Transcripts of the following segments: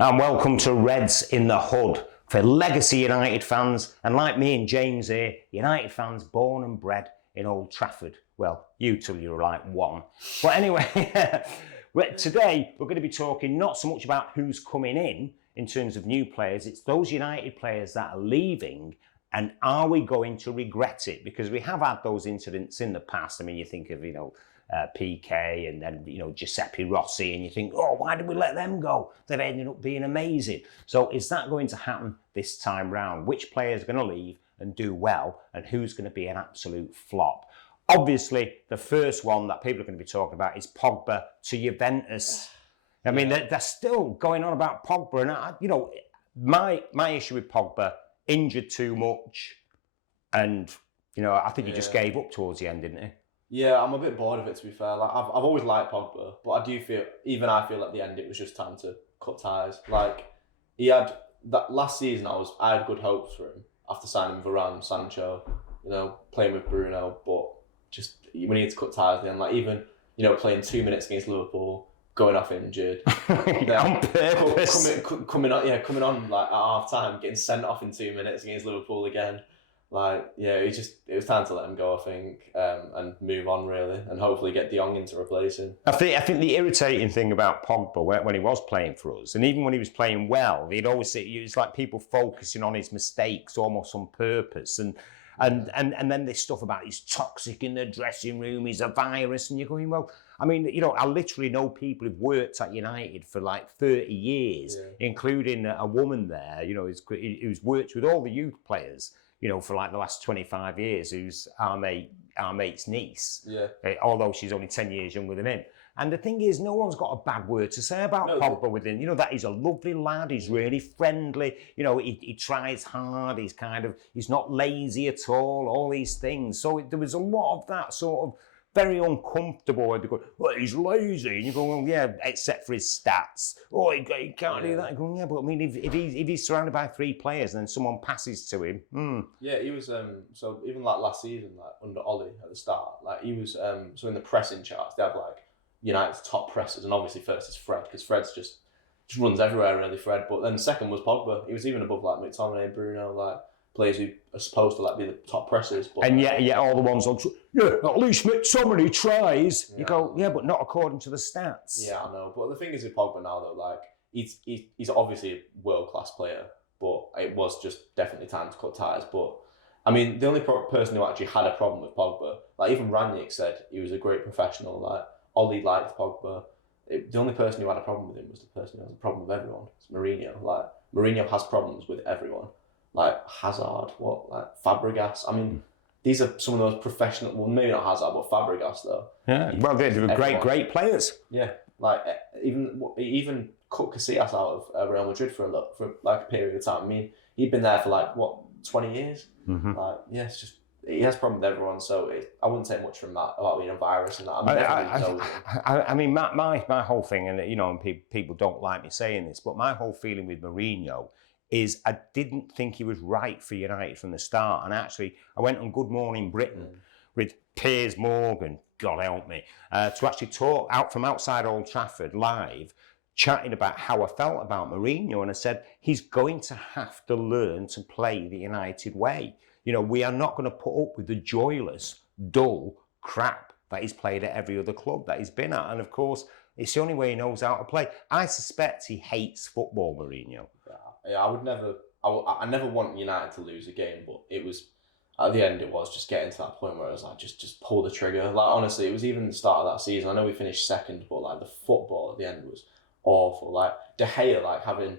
And welcome to Reds in the Hood for Legacy United fans, and like me and James here, United fans born and bred in Old Trafford. Well, you till you're like one. But anyway, today we're going to be talking not so much about who's coming in terms of new players, it's those United players that are leaving, and are we going to regret it? Because we have had those incidents in the past. I mean, you think of, PK and then, Giuseppe Rossi, and you think, oh, why did we let them go? They've ended up being amazing. So is that going to happen this time round? Which players are going to leave and do well, and who's going to be an absolute flop? Obviously, the first one that people are going to be talking about is Pogba to Juventus. I mean, they're still going on about Pogba, and my issue with Pogba, injured too much, and I think he just gave up towards the end, didn't he? Yeah, I'm a bit bored of it, to be fair. Like I've always liked Pogba, but I feel at the end it was just time to cut ties. Like he had that last season, I had good hopes for him after signing Varane, Sancho, playing with Bruno, but just we needed to cut ties then. Like even playing 2 minutes against Liverpool, going off injured, on purpose, coming on like at half time, getting sent off in 2 minutes against Liverpool again. It was time to let him go, I think, and move on really, and hopefully get De Jong in to replace him. I think the irritating thing about Pogba when he was playing for us, and even when he was playing well, he'd always say it's like people focusing on his mistakes almost on purpose, and then this stuff about he's toxic in the dressing room, he's a virus, and you're going, well, I mean, I literally know people who've worked at United for like 30 years, including a woman there, who's worked with all the youth players, for like the last 25 years, who's our mate's niece. Yeah. Although she's only 10 years younger than him. And the thing is, no one's got a bad word to say about Pogba with him. That he's a lovely lad, he's really friendly, he tries hard, he's not lazy at all these things. So there was a lot of that sort of very uncomfortable when they go, well, he's lazy. And you go, well, yeah, except for his stats. Oh, he can't do that. You go, yeah, but I mean, if he's surrounded by three players and then someone passes to him. Yeah, he was, so even like last season, like under Ollie at the start, like he was, so in the pressing charts, they have like United's top pressers, and obviously first is Fred, because Fred's just runs everywhere really, Fred. But then second was Pogba. He was even above like McTominay, Bruno, like players who are supposed to like be the top pressers. But, and yet all the ones on, at least McTominay tries. Yeah. You go, yeah, but not according to the stats. Yeah, I know. But the thing is with Pogba now though, like he's obviously a world-class player, but it was just definitely time to cut ties. But I mean, the only person who actually had a problem with Pogba, like even Rangnick said he was a great professional, like Ollie liked Pogba. The only person who had a problem with him was the person who has a problem with everyone. It's Mourinho. Like Mourinho has problems with everyone. Like Hazard, Fabregas. I mean, these are some of those professional. Well, maybe not Hazard, but Fabregas though. Yeah, well, they were great players. Yeah, like even cut Casillas out of Real Madrid for a period of time. I mean, he'd been there for 20 years. Mm-hmm. It's just he has problems with everyone. So I wouldn't take much from that about being a virus and that. I mean, my whole thing, and people don't like me saying this, but my whole feeling with Mourinho is I didn't think he was right for United from the start. And actually, I went on Good Morning Britain with Piers Morgan, God help me, to actually talk out from outside Old Trafford live, chatting about how I felt about Mourinho. And I said, he's going to have to learn to play the United way. We are not going to put up with the joyless, dull crap that he's played at every other club that he's been at. And of course, it's the only way he knows how to play. I suspect he hates football, Mourinho. Yeah, I never want United to lose a game, but it was, at the end, it was just getting to that point where it was like, just pull the trigger. Like, honestly, it was even the start of that season. I know we finished second, but like the football at the end was awful. Like De Gea, like having,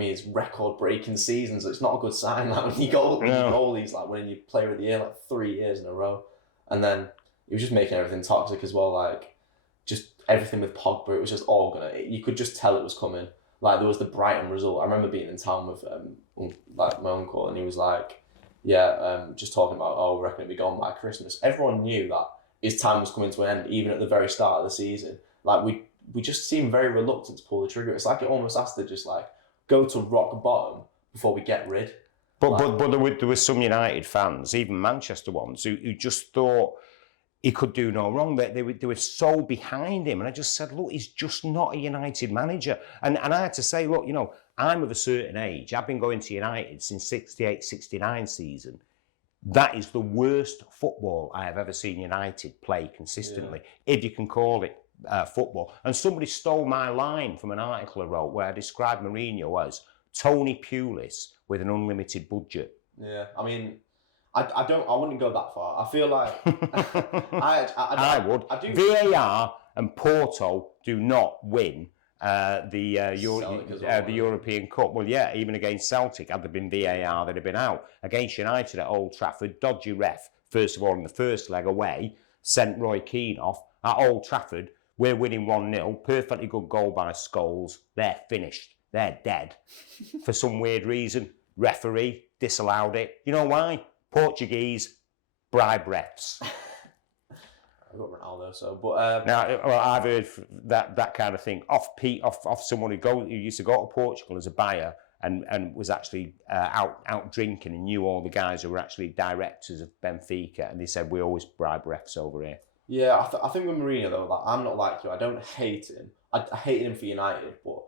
his record-breaking seasons. It's not a good sign. Like when you go all these, like winning your Player of the Year like 3 years in a row, and then he was just making everything toxic as well. Like just everything with Pogba, it was just all you could just tell it was coming. Like there was the Brighton result. I remember being in town with my uncle, and he was like, just talking about, we reckon it'd be gone by Christmas. Everyone knew that his time was coming to an end, even at the very start of the season. Like we just seemed very reluctant to pull the trigger. It's like it almost has to just like go to rock bottom before we get rid. But there were some United fans, even Manchester ones, who just thought he could do no wrong. They were so behind him. And I just said, look, he's just not a United manager. And I had to say, look, I'm of a certain age. I've been going to United since 68, 69 season. That is the worst football I have ever seen United play consistently, if you can call it football. And somebody stole my line from an article I wrote where I described Mourinho as Tony Pulis with an unlimited budget. Yeah, I mean, I wouldn't go that far. I feel like I would. I do. VAR and Porto do not win the European Cup. Well, yeah, even against Celtic, had there been VAR, they'd have been out. Against United at Old Trafford, dodgy ref, first of all, in the first leg away, sent Roy Keane off. At Old Trafford, we're winning 1-0, perfectly good goal by Scholes. They're finished. They're dead. For some weird reason, referee disallowed it. You know why? Portuguese bribe refs. I've got Ronaldo, so but now, well, I've heard that kind of thing off someone who used to go to Portugal as a buyer and was actually out drinking and knew all the guys who were actually directors of Benfica, and they said we always bribe refs over here. Yeah, I think with Mourinho though, like, I'm not like you. I don't hate him. I hated him for United, but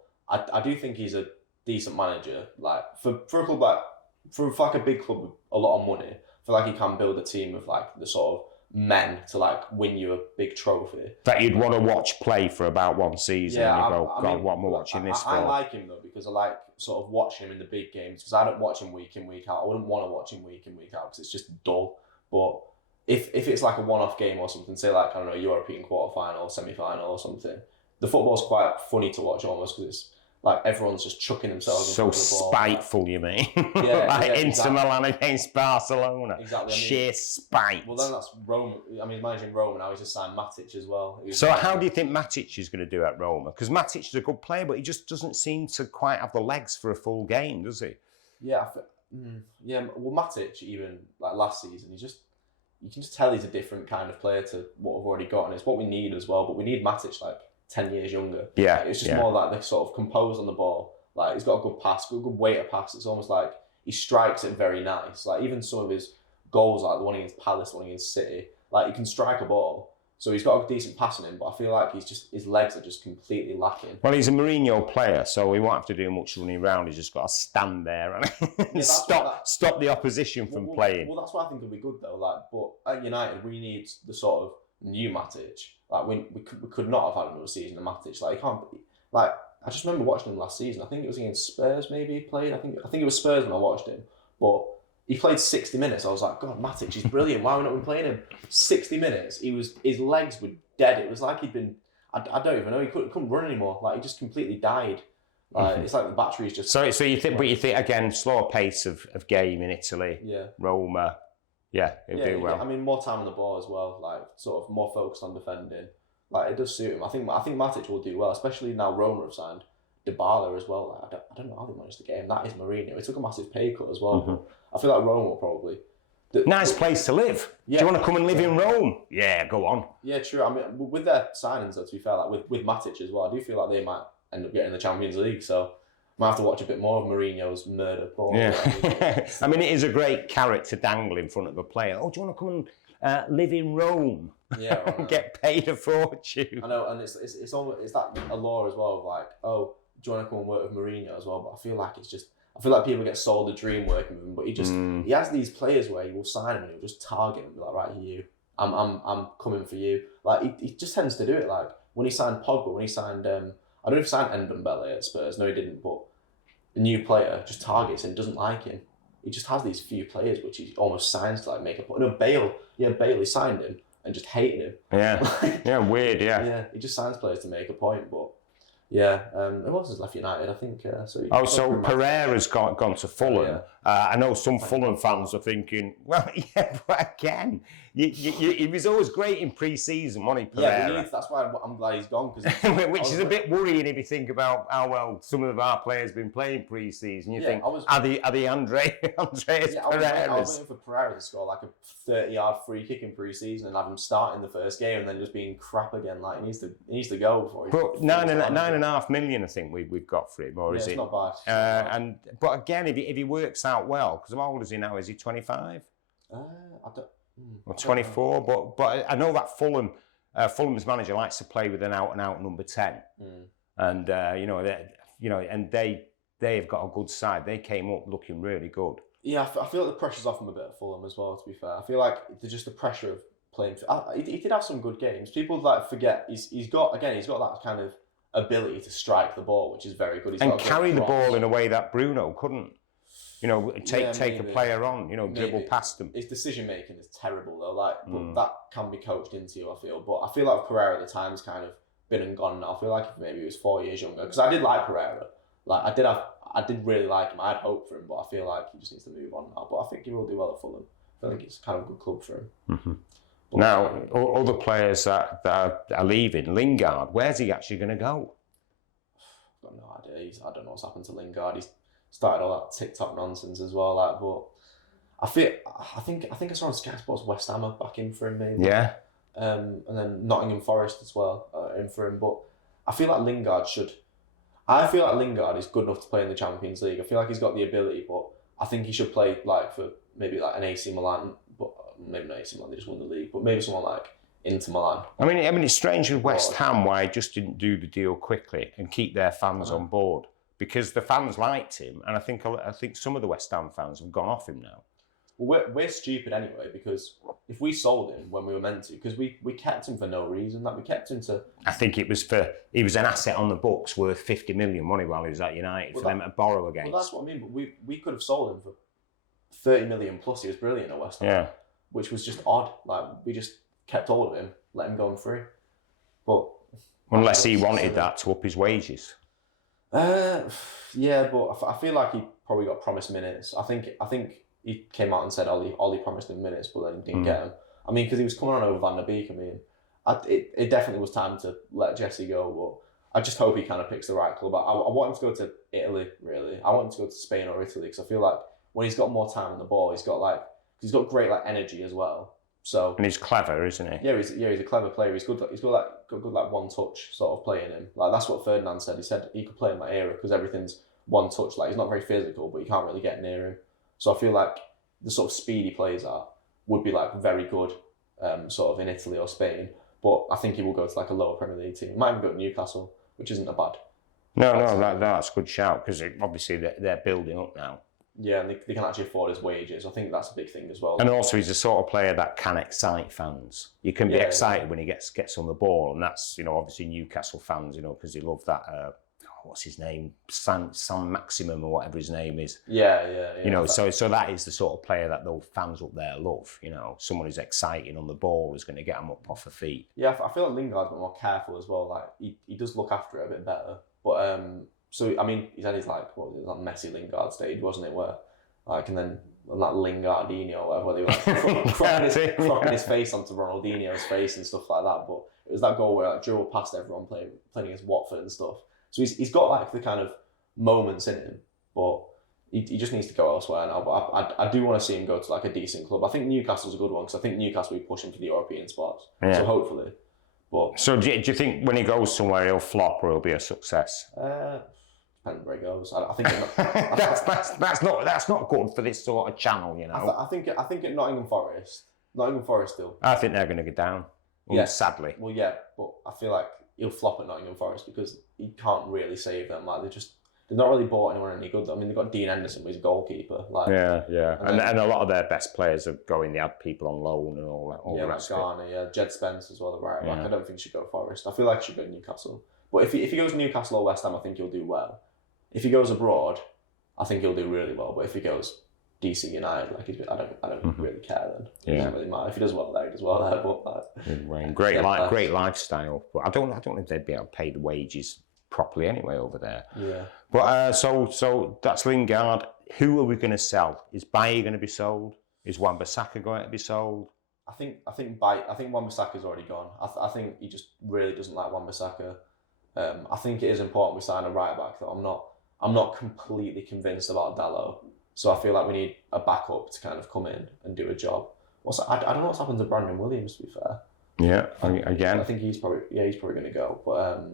I do think he's a decent manager. Like for a club like a big club with a lot of money, I feel like he can build a team of like the sort of men to like win you a big trophy that you'd want to watch play for about one season. Yeah, and you go, God, what am I watching this for? I like him though because I like sort of watching him in the big games because I don't watch him week in week out. I wouldn't want to watch him week in week out because it's just dull. But if it's like a one-off game or something, say like I don't know, European quarter-final, semi-final or something, the football's quite funny to watch almost because it's like everyone's just chucking themselves. So spiteful, you mean? Yeah, like Inter exactly. Milan against Barcelona. Exactly. Sheer spite. Well, then that's Roma. I mean, managing Roma now, he's just signed Matic as well. So how do you think Matic is going to do at Roma? Because Matic is a good player, but he just doesn't seem to quite have the legs for a full game, does he? Yeah, Well, Matic, even like last season, you can just tell he's a different kind of player to what we've already got, and it's what we need as well. But we need Matic like 10 years younger. Yeah, like, it's just more like they're sort of composed on the ball. Like he's got a good pass, good weight of pass. It's almost like he strikes it very nice. Like even some of his goals, like the one against Palace, the one against City, like he can strike a ball. So he's got a decent pass in him, but I feel like his legs are just completely lacking. Well, he's a Mourinho player, so he won't have to do much running around. He's just got to stand there and stop the opposition from playing. Well, that's why I think it'll be good though. Like, but at United, we need the sort of new Matic. Like we could not have had another season of Matic. Like he can't. Like I just remember watching him last season. I think it was against Spurs. Maybe he played. I think it was Spurs when I watched him, but. He played 60 minutes. I was like, God, Matic, he's brilliant. Why are we not playing him? 60 minutes. His legs were dead. It was like he'd been. I don't even know. He couldn't run anymore. Like he just completely died. It's like the battery's just. So you think, but you think again, slower pace of game in Italy. Yeah. Roma. Yeah, it'd do well. I mean, more time on the ball as well. Like sort of more focused on defending. Like it does suit him. I think Matic will do well, especially now Roma have signed Dybala as well. Like, I don't know how they managed to get him. That is Mourinho. He took a massive pay cut as well. Mm-hmm. I feel like Rome will probably. Nice place to live. Yeah. Do you want to come and live in Rome? Yeah, go on. Yeah, true. I mean, with their signings, though, to be fair, like with Matic as well, I do feel like they might end up getting the Champions League. So I might have to watch a bit more of Mourinho's murder ball. Yeah. I mean, it is a great carrot to dangle in front of a player. Oh, do you want to come and live in Rome? Yeah, right. Get paid a fortune. I know, and it's that allure as well of like, oh, do you want to come and work with Mourinho as well? But I feel like I feel like people get sold a dream working with him, but he has these players where he will sign him and he'll just target him and be like, right, you, I'm coming for you. Like he just tends to do it. Like when he signed Pogba, when he signed I don't know if he signed Ndombele at Spurs. No, he didn't. But a new player just targets him, doesn't like him. He just has these few players which he almost signs to like make a point. No, Bale. Yeah, Bale. He signed him and just hated him. Yeah. Yeah. Weird. Yeah. Yeah. He just signs players to make a point, but. Yeah, who else has left United? I think. So Pereira's gone to Fulham. Yeah. I know some Fulham fans are thinking, well, yeah, but again, he was always great in pre-season, wasn't he, Pereira? Yeah, that's why I'm glad he's gone. Which is a bit worrying if you think about how well some of our players have been playing pre-season. You think, are the Andreas Pereiras? I was waiting for Pereira to score like a 30-yard free kick in pre-season and have him start in the first game and then just being crap again. Like he needs to go before he. But 9.5 million, I think we've got for him, or is it? It's not bad. But again, if he works out well, because how old is he now? Is he 25? or 24. But I know that Fulham's manager likes to play with an out-and-out number 10, and and they've got a good side. They came up looking really good. Yeah, I feel like the pressure's off him a bit at Fulham as well. To be fair, I feel like there's just the pressure of playing. He did have some good games. People forget he's got that kind of ability to strike the ball, which is very good. And carry the ball in a way that Bruno couldn't. Take a player on, dribble past them. His decision making is terrible though, but that can be coached into you, I feel. But I feel like Pereira, the time's kind of been and gone now. I feel like if maybe he was 4 years younger, because I did like Pereira. Like I did really like him. I had hope for him, but I feel like he just needs to move on now. But I think he will do well at Fulham. I think it's kind of a good club for him. Mm-hmm. Now, other players that are leaving, Lingard, where's he actually going to go? I've got no idea. I don't know what's happened to Lingard. He's started all that TikTok nonsense as well. But I think I saw on Sky Sports West Ham are back in for him maybe. Yeah. And then Nottingham Forest as well in for him. But I feel like Lingard is good enough to play in the Champions League. I feel like he's got the ability, but I think he should play for maybe an AC Milan, but maybe not AC Milan, they just won the league, but maybe someone like Inter Milan. I mean, it's strange with West Ham why he just didn't do the deal quickly and keep their fans on board, because the fans liked him, and I think some of the West Ham fans have gone off him now. Well, we're stupid anyway, because if we sold him when we were meant to, because we kept him for no reason, we kept him to... I think he was an asset on the books worth 50 million money while he was at United for them to borrow against. Well, that's what I mean, but we could have sold him for 30 million plus. He was brilliant at West Ham. Yeah. Which was just odd. We just kept hold of him, let him go on free. But... Unless he wanted that to up his wages. Yeah, but I feel like he probably got promised minutes. I think he came out and said Ollie promised him minutes, but then didn't get him. I mean, because he was coming on over Van der Beek. I mean, it definitely was time to let Jesse go, but I just hope he kind of picks the right club. I want him to go to Italy, really. I want him to go to Spain or Italy, because I feel like when he's got more time on the ball, he's got great energy as well. So, and he's clever, isn't he? Yeah, he's a clever player. He's good. He's got good one touch sort of play in him. That's what Ferdinand said. He said he could play in that era because everything's one touch. He's not very physical, but you can't really get near him. So I feel like the sort of speed he plays at would be very good, sort of in Italy or Spain. But I think he will go to a lower Premier League team. He might even go to Newcastle, which isn't a bad. That's a good shout, because obviously they're building up now. Yeah, and they can actually afford his wages. I think that's a big thing as well. And also, he's the sort of player that can excite fans. You can be excited when he gets on the ball, and that's obviously Newcastle fans, because they love that. What's his name? San Maximum or whatever his name is. Yeah. So that is the sort of player that the fans up there love. Someone who's exciting on the ball, is going to get them up off the feet. Yeah, I feel like Lingard's a bit more careful as well. He does look after it a bit better, but so I mean, he's had his what was it, that messy Lingard stage, wasn't it? Where and then that Lingardinho or whatever, they were cropping his face onto Ronaldinho's face and stuff like that. But it was that goal where dribbled past everyone playing against Watford and stuff. So he's got the kind of moments in him, but he just needs to go elsewhere now. But I do want to see him go to a decent club. I think Newcastle's a good one, because I think Newcastle will be pushing for the European spots. Yeah. So hopefully. But so do you think when he goes somewhere he'll flop or he'll be a success? Depending where he goes. I think that's not good for this sort of channel, I think at Nottingham Forest still. I think they're going to go down. Yeah, sadly. Well, yeah, but I feel like he'll flop at Nottingham Forest because he can't really save them. They've not really bought anyone any good. I mean, they've got Dean Henderson, who's a goalkeeper. And a lot of their best players are going. They had people on loan and all the rest of it. Jed Spence as well, the right back. I don't think he should go Forest. I feel like he should go Newcastle. But if he goes Newcastle or West Ham, I think he'll do well. If he goes abroad, I think he'll do really well. But if he goes DC United, I don't really care then. It doesn't really matter. If he does well there, he does well there. But great lifestyle. But I don't know if they'd be able to pay the wages properly anyway over there. Yeah. But so that's Lingard. Who are we going to sell? Is Bailly going to be sold? Is Wan-Bissaka going to be sold? I think Wan-Bissaka's already gone. I think he just really doesn't like Wan-Bissaka. I think it is important we sign a right back, though. I'm not completely convinced about Dalot. So I feel like we need a backup to kind of come in and do a job. I don't know what's happened to Brandon Williams, to be fair. Yeah, again. I think he's probably going to go. But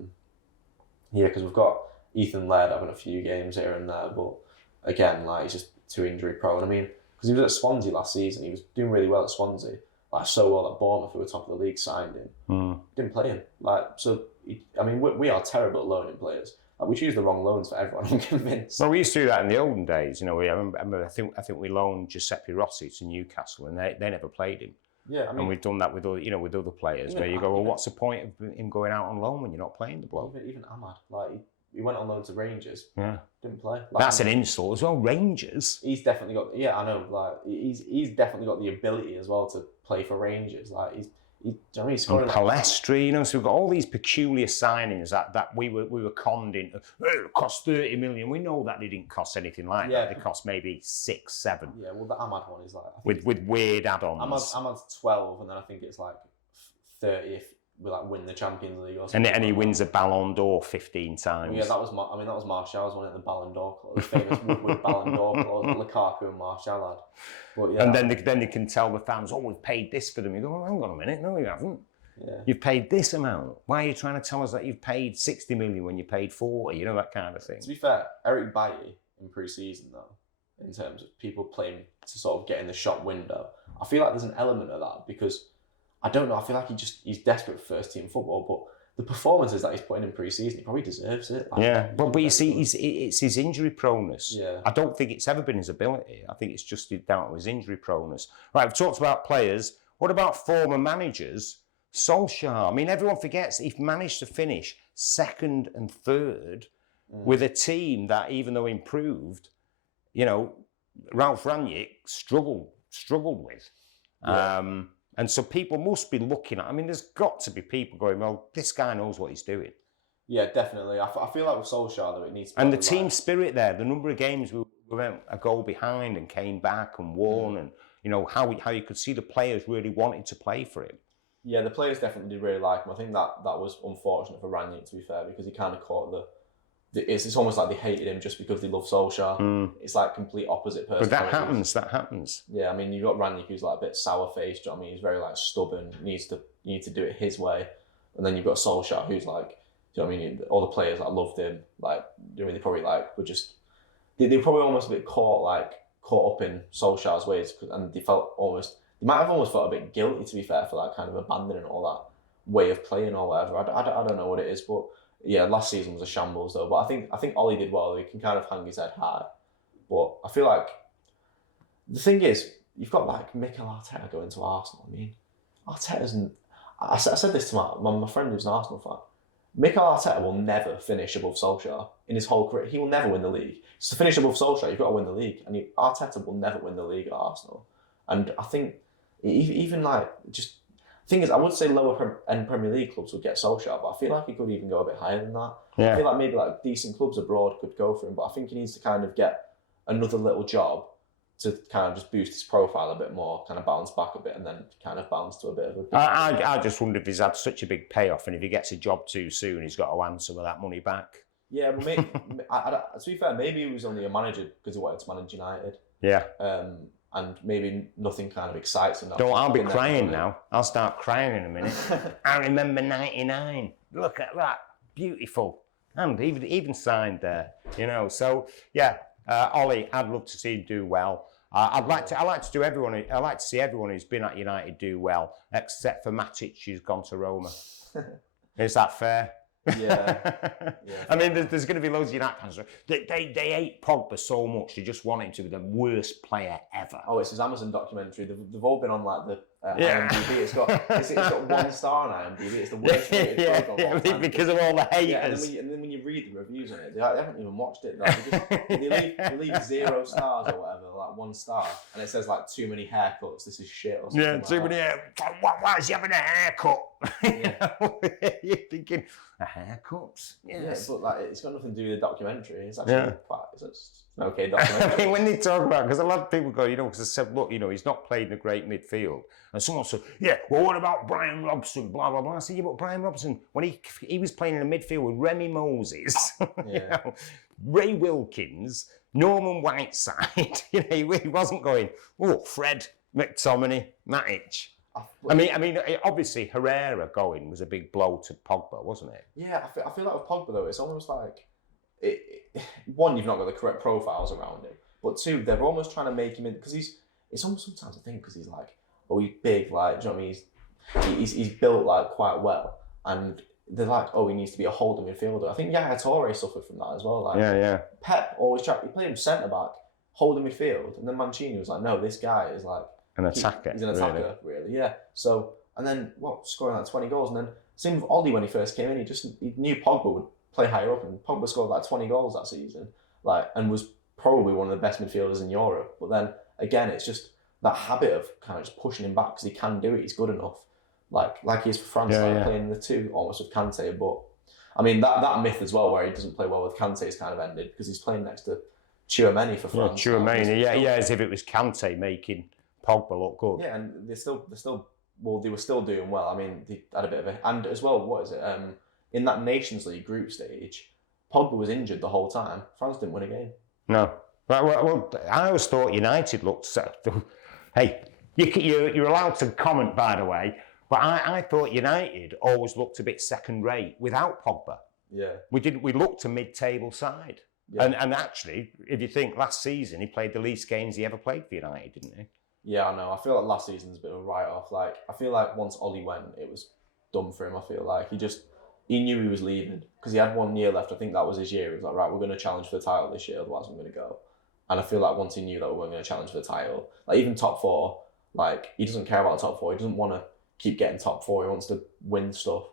because we've got Ethan Laird having a few games here and there, but again, he's just too injury prone. I mean, because he was at Swansea last season, he was doing really well at Swansea. like so well at Bournemouth, who were top of the league, signed him. Didn't play him. Like, so, I mean, we are terrible at loaning players. Like, we choose the wrong loans for everyone, I'm convinced. Well, we used to do that in the olden days. You know, I remember I think we loaned Giuseppe Rossi to Newcastle, and they never played him. Yeah, I mean, and we've done that with other players, where you go, well, what's the point of him going out on loan when you're not playing the bloke? Even Ahmad, like he went on loan to Rangers, didn't play. Like, that's an insult as well. Rangers. He's definitely got, I know, like he's definitely got the ability as well to play for Rangers. Like he's scoring. And Palestri, you know, so we've got all these peculiar signings that we were conned into. It cost 30 million. We know that they didn't cost anything like that. They cost maybe 6, 7. Yeah, well, the Ahmad one is like with weird add-ons. Ahmad's 12, and then I think it's like 30 if we like win the Champions League or something. And he wins a Ballon d'Or 15 times. Well, yeah, that was Martial's one at the Ballon d'Or clause, the famous Woodward Ballon d'Or clause that Lukaku and Martial had. But, yeah, and then they can tell the fans, oh, we've paid this for them. You go, well, hang on a minute, no, you haven't. Yeah. You've paid this amount. Why are you trying to tell us that you've paid 60 million when you paid 40? You know, that kind of thing. To be fair, Eric Bailly in pre-season though, in terms of people playing to sort of get in the shop window, I feel like there's an element of that because I don't know. I feel like he's desperate for first team football, but the performances that he's putting in pre-season, he probably deserves it. Like, but you see, it's his injury proneness. Yeah. I don't think it's ever been his ability. I think it's just down to his injury proneness. Right, we've talked about players. What about former managers? Solskjaer. I mean, everyone forgets he managed to finish 2nd and 3rd with a team that, even though improved, you know, Ralph Rangnick struggled with. Yeah. And so people must be looking at, I mean, there's got to be people going, well, this guy knows what he's doing. Yeah, definitely. I feel like with Solskjaer, though, it needs to be... And the team spirit there, the number of games we went a goal behind and came back and won, and, you know, how you could see the players really wanted to play for him. Yeah, the players definitely did really like him. I think that was unfortunate for Rangnick, to be fair, because he kind of caught it's almost like they hated him just because they love Solskjaer. It's like complete opposite person. But that happens. Yeah, I mean, you've got Rangnick who's like a bit sour-faced, do you know what I mean? He's very like stubborn, you need to do it his way. And then you've got Solskjaer who's like, do you know what I mean? All the players that loved him, like, you know, they probably like were just, they were probably almost a bit caught up in Solskjaer's ways, and they might have almost felt a bit guilty, to be fair, for like kind of abandoning all that way of playing or whatever. I don't know what it is, but yeah, last season was a shambles though. But I think Ollie did well. He can kind of hang his head high. But I feel like the thing is, you've got like Mikel Arteta going to Arsenal. I mean, I said this to my friend who's an Arsenal fan. Mikel Arteta will never finish above Solskjaer in his whole career. He will never win the league. So to finish above Solskjaer, you've got to win the league. And Arteta will never win the league at Arsenal. And I think even like just thing is, I would say lower end Premier League clubs would get Solskjaer, but I feel like he could even go a bit higher than that. Yeah. I feel like maybe like decent clubs abroad could go for him, but I think he needs to kind of get another little job to kind of just boost his profile a bit more, kind of bounce back a bit, and then kind of bounce to a bit of a... I just wonder if he's had such a big payoff, and if he gets a job too soon, he's got to answer with that money back. Yeah, but maybe, to be fair, maybe he was only a manager because he wanted to manage United. Yeah. And maybe nothing kind of excites him. I'll be crying now. I'll start crying in a minute. I remember 99. Look at that. Beautiful. And even signed there, you know. So, yeah, Ollie, I'd love to see him do well. I like to see everyone who's been at United do well, except for Matic, who's gone to Roma. Is that fair? Yeah. I mean, there's going to be loads of United fans. They hate Pogba so much, they just want him to be the worst player ever. Oh, it's his Amazon documentary. They've all been on like the IMDb. It's got 1 star on IMDb. It's the worst rated program. Because of all the haters. Yeah, and then when you read the reviews on it, they haven't even watched it. Like, they leave 0 stars or whatever, like 1 star, and it says like too many haircuts. This is shit or something. Yeah, too many haircuts. Why is he having a haircut? Yeah. You're thinking a haircut. Yes. Yeah, but like it's got nothing to do with the documentary. It's actually it's an okay documentary. I mean, when they talk about, because a lot of people go, you know, because they said, look, you know, he's not played in a great midfield. And someone said, yeah, well, what about Brian Robson? Blah, blah, blah. I said, yeah, but Brian Robson, when he was playing in the midfield with Remy Moses, you know, Ray Wilkins, Norman Whiteside, you know, he wasn't going, oh, Fred, McTominay, Matic. I mean, obviously Herrera going was a big blow to Pogba, wasn't it? Yeah, I feel like with Pogba though, it's almost like, one, you've not got the correct profiles around him, but two, they're almost trying to make him in, because it's almost sometimes a thing, because he's like, oh, he's big, like, do you know what I mean? He's built like quite well, and they're like, oh, he needs to be a holding midfielder. I think Yaya Toure suffered from that as well. Like, Yeah. Pep always tried. He played him centre back, holding midfield, and then Mancini was like, no, this guy is like an attacker. He's an attacker, really. Yeah. So, and then scoring like 20 goals, and then same with Ollie when he first came in. He knew Pogba would play higher up, and Pogba scored like 20 goals that season, like, and was probably one of the best midfielders in Europe. But then again, it's just that habit of kind of just pushing him back because he can do it. He's good enough, like he is for France, playing the two almost with Kante. But I mean that myth as well, where he doesn't play well with Kante, is kind of ended because he's playing next to Tchouaméni for France. Tchouaméni, as if it was Kante making Pogba look good. Yeah, and they were still doing well. I mean, they had a bit of a, and as well, what is it? In that Nations League group stage, Pogba was injured the whole time. France didn't win a game. No. Well, I always thought United looked so. Hey, you're allowed to comment, by the way, but I thought United always looked a bit second rate without Pogba. Yeah. We looked a mid-table side. Yeah. And actually, if you think last season, he played the least games he ever played for United, didn't he? Yeah, I know. I feel like last season's a bit of a write-off. Like, I feel like once Ollie went, it was done for him. I feel like he knew he was leaving because he had 1 year left. I think that was his year. He was like, right, we're going to challenge for the title this year, otherwise I'm going to go. And I feel like once he knew that we weren't going to challenge for the title, like even top four, like he doesn't care about the top four. He doesn't want to keep getting top four. He wants to win stuff.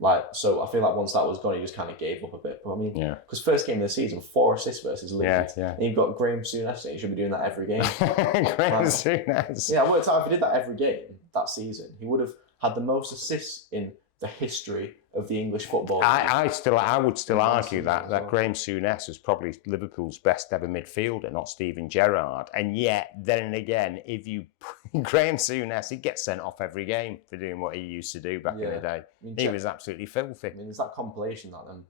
Like, so I feel like once that was gone, he just kind of gave up a bit. But I mean, because first game of the season, 4 assists versus Leeds. Yeah. And you've got Graham Souness saying he should be doing that every game. Graham Souness. Yeah, I worked out if he did that every game that season, he would have had the most assists in the history of the English football. I would still argue that Graham Souness is probably Liverpool's best ever midfielder, not Steven Gerrard. And yet, then again, if you Graham Souness, he'd get sent off every game for doing what he used to do back in the day. I mean, he was absolutely filthy. I mean, there's that compilation that them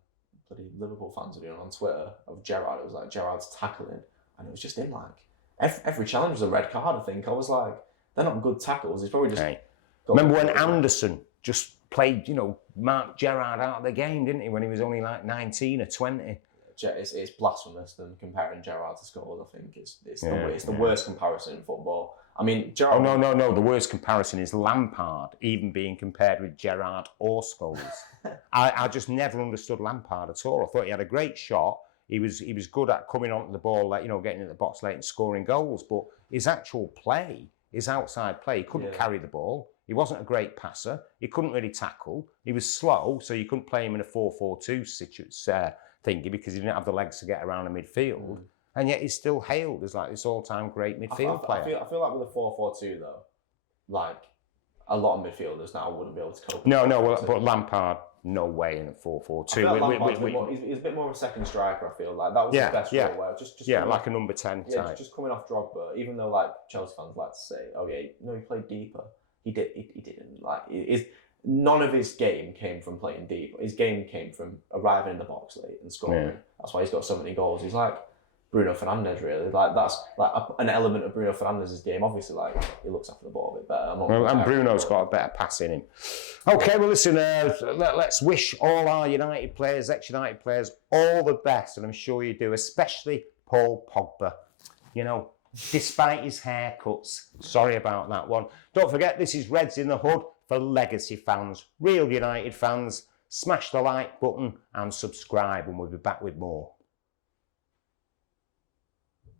bloody Liverpool fans are doing on Twitter of Gerrard. It was like Gerrard's tackling, and it was just him like every challenge was a red card. I think I was like, they're not good tackles. He's probably just. Hey. Remember when Anderson just played, Mark Gerrard out of the game, didn't he, when he was only like 19 or 20? It's blasphemous them comparing Gerrard to Scholes. I think it's the worst comparison in football. I mean, Gerrard... Oh, no. The worst comparison is Lampard, even being compared with Gerrard or Scholes. I just never understood Lampard at all. I thought he had a great shot. He was good at coming onto the ball, getting in the box late and scoring goals. But his actual play, his outside play, he couldn't carry the ball. He wasn't a great passer. He couldn't really tackle. He was slow, so you couldn't play him in a 4-4-2 thingy because he didn't have the legs to get around the midfield. And yet he's still hailed as like this all-time great midfield player. I feel like with a 4-4-2 though, like a lot of midfielders now wouldn't be able to cope. But Lampard, no way in a 4-4-2. He's a bit more of a second striker. I feel like that was his best role. Where just like a number 10 type. Just coming off Drogba. Even though like Chelsea fans like to say, oh yeah, no, he played deeper. He didn't. Like, none of his game came from playing deep. His game came from arriving in the box late and scoring. Yeah. That's why he's got so many goals. He's like Bruno Fernandes, really. Like, that's like an element of Bruno Fernandes' game. Obviously, like, he looks after the ball a bit better. And Bruno's got a better pass in him. Okay, well, listen, let's wish all our United players, ex-United players, all the best, and I'm sure you do, especially Paul Pogba. Despite his haircuts. Sorry about that one. Don't forget, this is Reds in the Hood for legacy fans, real United fans. Smash the like button and subscribe, and we'll be back with more.